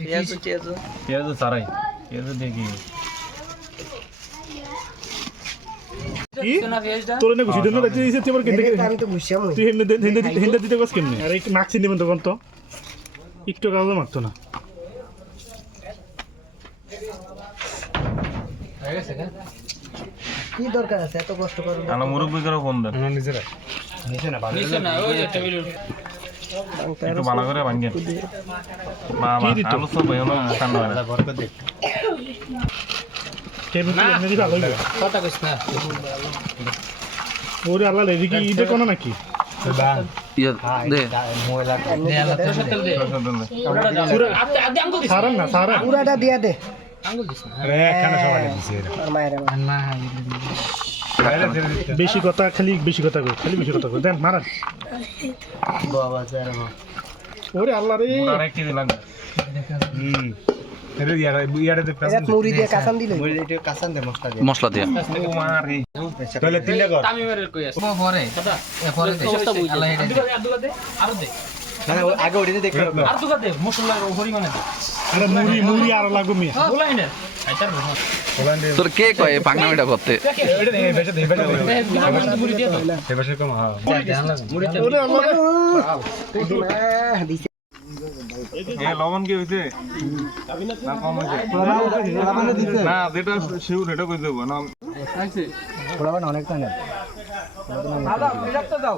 পেঁয়াজ সারাই পেঁয়াজ দেখি তোর না ঘুষি দেন না দিতে দিতে আবার কেন আমি তো বুঝছিলাম তুই হেন্দা দিতে কস কেমনে আরে নাক চিনি বন্ধ কোন তো একটু কাজও মারতো না কি দরকার আছে এত কষ্ট করে আনা মুরব্বি করে ফোন দেন নিজেরা নিচে না ওই যে টেবিলের একটু ভালো করে ভাঙেন মামা আলু সব ভাইও না ঠান্ডা হয় না টেবিল এনে দিবা লইব কথা কইছ না ওরে আল্লাহ রে কি ইদে কোন নাকি দে তেল দে ওটা দাও আদে আঙ্গুল দিছ সারান না সারা পুরাটা দিয়া দে আঙ্গুল দিছ না আরে এখানে সবাই দিছে আর মায়ের বেশি কথা খালি বেশি কথা কই খালি বেশি কথা কই দেন মারান বাবা যারা ওরে আল্লাহ রে আর এক কেজি লাগবে এরে ইয়ারে তে এটা মুড়ি দিয়ে কাসান দিলে মশলা দিয়া ও মারি তাহলে তিনটা কর তামিমের কই আছে পরে পরে দে সস্তা বুঝ আল্লাহ এটা আদুকা দে আর দে আগে ওইটা দেখতে আর দুকা দে মশলা পরিমাণে দে আরে মুড়ি আর লাগবে মিয়া বলাই না আইতার তোর কে কয় পাকনামিটা করতে এটা দে বেটা দে বেটা মুড়ি দিয়ে দাও দে বেটা কম হ্যাঁ মুড়ি দিয়ে ওরে আল্লাহ রে দিছে এ লবণ কি হইছে না কম হইছে না যেটা শিউর এটা কই দেব না পোড়াবেন অনেক টানে দাদা বিরক্ত দাও